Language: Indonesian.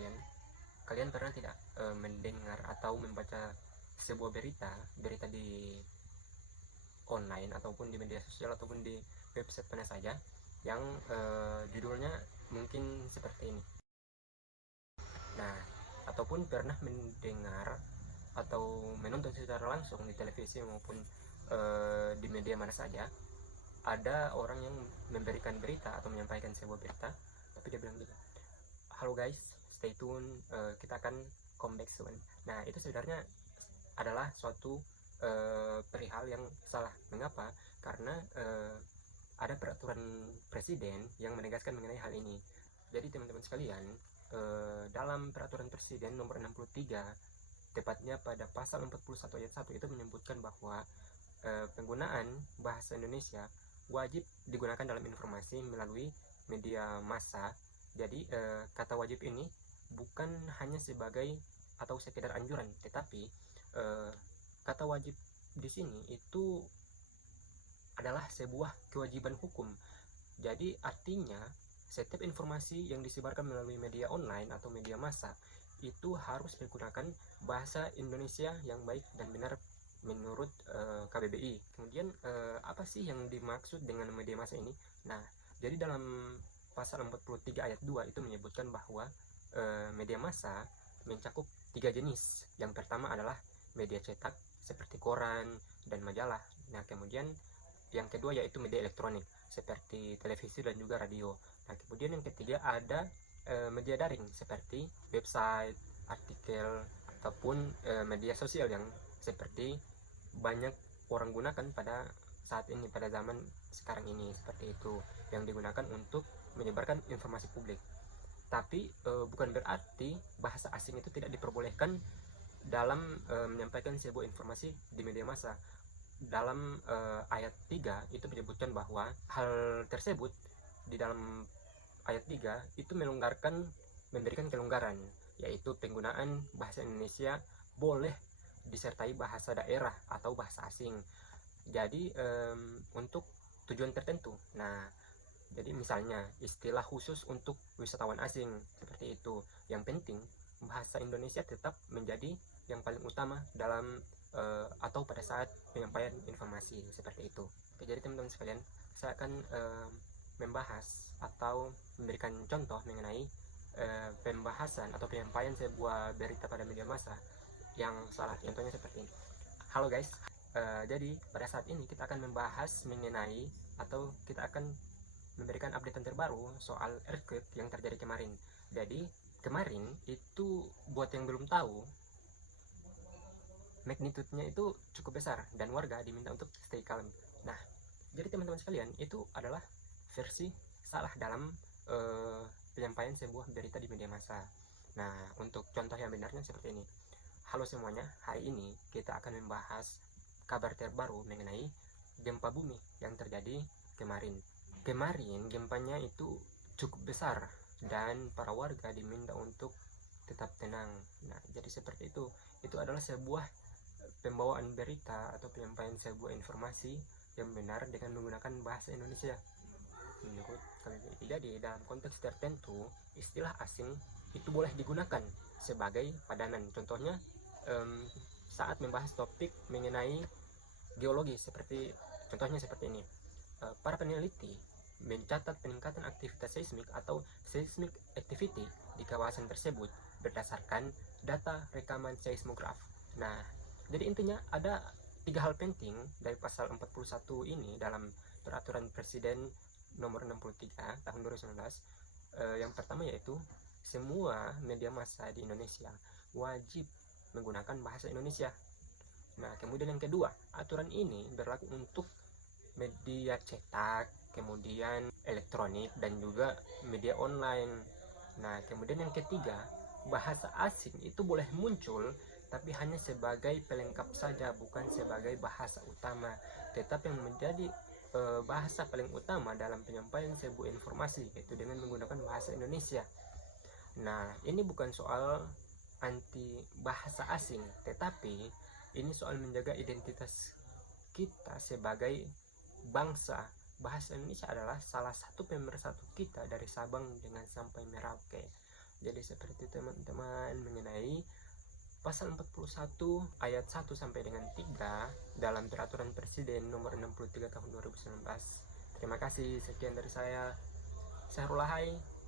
sekalian, kalian pernah tidak mendengar atau membaca sebuah berita di online ataupun di media sosial ataupun di website mana saja yang judulnya mungkin seperti ini. Nah, ataupun pernah mendengar atau menonton secara langsung di televisi maupun di media mana saja, ada orang yang memberikan berita atau menyampaikan sebuah berita, tapi dia bilang gini, halo guys, stay tune, kita akan come back soon. Nah, itu sebenarnya adalah suatu perihal yang salah. Mengapa? Karena ada peraturan presiden yang menegaskan mengenai hal ini. Jadi teman-teman sekalian, dalam peraturan presiden nomor 63, tepatnya pada pasal 41 ayat 1 itu menyebutkan bahwa penggunaan bahasa Indonesia wajib digunakan dalam informasi melalui media massa. Jadi kata wajib ini bukan hanya sebagai atau sekedar anjuran, tetapi kata wajib di sini itu adalah sebuah kewajiban hukum. Jadi artinya setiap informasi yang disebarkan melalui media online atau media massa itu harus menggunakan bahasa Indonesia yang baik dan benar menurut KBBI. Kemudian apa sih yang dimaksud dengan media massa ini? Nah, jadi dalam pasal 43 ayat 2 itu menyebutkan bahwa media massa mencakup 3 jenis. Yang pertama adalah media cetak seperti koran dan majalah. Nah, kemudian yang kedua yaitu media elektronik seperti televisi dan juga radio. Nah, kemudian yang ketiga ada media daring seperti website, artikel, ataupun media sosial yang seperti banyak orang gunakan pada saat ini, pada zaman sekarang ini, seperti itu, yang digunakan untuk menyebarkan informasi publik. Tapi bukan berarti bahasa asing itu tidak diperbolehkan dalam menyampaikan sebuah informasi di media massa. Dalam ayat 3 itu menyebutkan bahwa hal tersebut di dalam ayat 3 itu memberikan kelonggaran, yaitu penggunaan bahasa Indonesia boleh disertai bahasa daerah atau bahasa asing. Jadi untuk tujuan tertentu. Nah, jadi misalnya istilah khusus untuk wisatawan asing seperti itu. Yang penting bahasa Indonesia tetap menjadi yang paling utama dalam atau pada saat penyampaian informasi seperti itu. Oke, jadi teman-teman sekalian, saya akan membahas atau memberikan contoh mengenai pembahasan atau penyampaian sebuah berita pada media massa yang salah. Contohnya seperti ini. Halo guys, jadi pada saat ini kita akan membahas mengenai atau kita akan memberikan update terbaru soal earthquake yang terjadi kemarin. Jadi kemarin itu buat yang belum tahu, magnitude-nya itu cukup besar dan warga diminta untuk stay calm. Nah, jadi teman-teman sekalian, itu adalah versi salah dalam penyampaian sebuah berita di media massa. Nah, untuk contoh yang benarnya seperti ini. Halo semuanya, hari ini kita akan membahas kabar terbaru mengenai gempa bumi yang terjadi kemarin. Kemarin gempanya itu cukup besar dan para warga diminta untuk tetap tenang. Nah, jadi seperti itu. Itu adalah sebuah pembawaan berita atau penyampaian sebuah informasi yang benar dengan menggunakan bahasa Indonesia menurut KBBI. Jadi dalam konteks tertentu istilah asing itu boleh digunakan sebagai padanan. Contohnya saat membahas topik mengenai geologi, contohnya seperti ini. Para peneliti mencatat peningkatan aktivitas seismik atau seismic activity di kawasan tersebut berdasarkan data rekaman seismograf. Nah, jadi intinya ada 3 hal penting dari pasal 41 ini dalam peraturan presiden nomor 63 tahun 2019. Yang pertama yaitu semua media massa di Indonesia wajib menggunakan bahasa Indonesia. Nah, kemudian yang kedua, aturan ini berlaku untuk media cetak, kemudian elektronik, dan juga media online. Nah, kemudian yang ketiga, bahasa asing itu boleh muncul tapi hanya sebagai pelengkap saja, bukan sebagai bahasa utama. Tetapi yang menjadi bahasa paling utama dalam penyampaian sebuah informasi yaitu dengan menggunakan bahasa Indonesia. Nah, ini bukan soal anti bahasa asing, tetapi ini soal menjaga identitas kita sebagai bangsa. Bahasa Indonesia adalah salah satu pemersatu kita dari Sabang dengan sampai Merauke. Jadi seperti teman-teman mengenai pasal 41 ayat 1 sampai dengan 3 dalam peraturan presiden nomor 63 tahun 2019. Terima kasih, sekian dari saya. Sahrul Hai.